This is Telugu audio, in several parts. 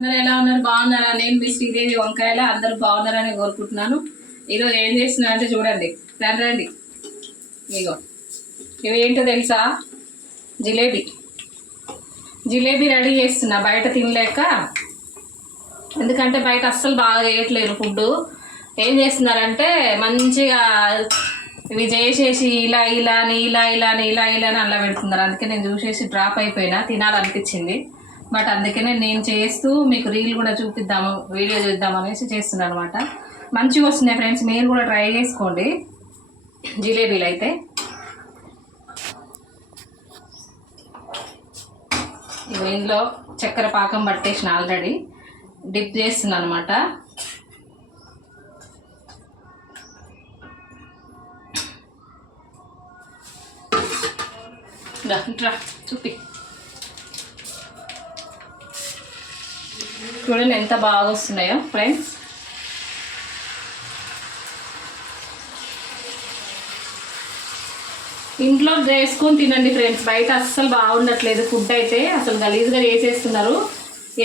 అందరూ ఎలా ఉన్నారు? బాగున్నారా? నేను మీ శ్రీదేవి వంకాయల అందరూ బాగున్నారని కోరుకుంటున్నాను. ఈరోజు ఏం చేస్తున్నా అంటే చూడండి, రండి. ఇగో ఇవి ఏంటో తెలుసా? జిలేబీ రెడీ చేస్తున్నా బయట తినలేక. ఎందుకంటే బయట అస్సలు బాగా చేయట్లేరు ఫుడ్. ఏం చేస్తున్నారంటే మంచిగా ఇవి చేసేసి ఇలా అని అలా పెడుతున్నారు. అందుకే నేను చూసేసి డ్రాప్ అయిపోయినా, తినాలనిపించింది. బట్ అందుకనే నేను చేస్తూ మీకు రీల్ కూడా చూపిద్దాము, వీడియో చూద్దాం అనేసి చేస్తున్నాను అనమాట. మంచిగా వస్తున్నాయి ఫ్రెండ్స్, మీరు కూడా ట్రై చేసుకోండి జిలేబీలు అయితే. ఇందులో చక్కెర పాకం పట్టేసిన ఆల్రెడీ డిప్ చేస్తున్నాను అనమాట. చూపి చూడండి ఎంత బాగా వస్తున్నాయో ఫ్రెండ్స్. ఇంట్లో చేసుకొని తినండి ఫ్రెండ్స్, బయట అస్సలు బాగుండట్లేదు ఫుడ్ అయితే. అసలు గలీజ్గా చేసేస్తున్నారు.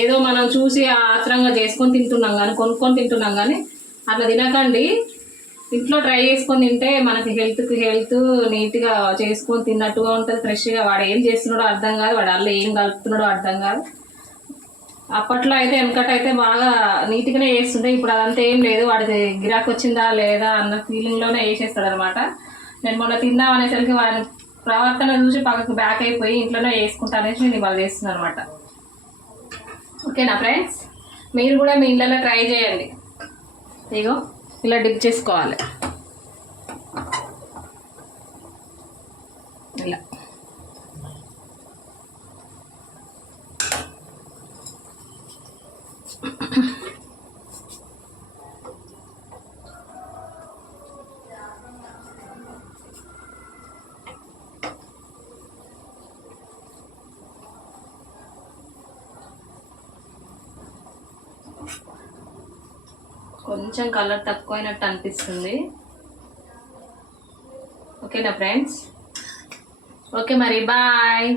ఏదో మనం చూసి ఆత్రంగా చేసుకొని తింటున్నాం కానీ, కొనుక్కొని తింటున్నాం కానీ అట్లా తినకండి. ఇంట్లో ట్రై చేసుకొని తింటే మనకి హెల్త్ నీట్గా చేసుకొని తిన్నట్టుగా ఉంటుంది, ఫ్రెష్గా. వాడు ఏం చేస్తున్నాడో అర్థం కాదు, వాడు అల్ల ఏం కలుపుతున్నాడో అర్థం కాదు. అప్పట్లో అయితే వెనకటైతే బాగా నీట్గానే చేస్తుండే. ఇప్పుడు అదంతా ఏం లేదు, వాడికి గిరాకు వచ్చిందా లేదా అన్న ఫీలింగ్లోనే వేసేస్తాడు అనమాట. నేను మొన్న తిందాం అనేసరికి వాడి ప్రవర్తన చూసి పక్కకు బ్యాక్ అయిపోయి ఇంట్లోనే వేసుకుంటా అనేసి నేను ఇవాళ చేస్తున్నాను అనమాట. ఓకేనా ఫ్రెండ్స్, మీరు కూడా మీ ఇళ్ళలో ట్రై చేయండి. ఇగో ఇలా డిప్ చేసుకోవాలి, ఇలా. కొంచెం కలర్ తక్కువైనట్టు అనిపిస్తుంది. ఓకేనా ఫ్రెండ్స్? ఓకే మరి, బాయ్.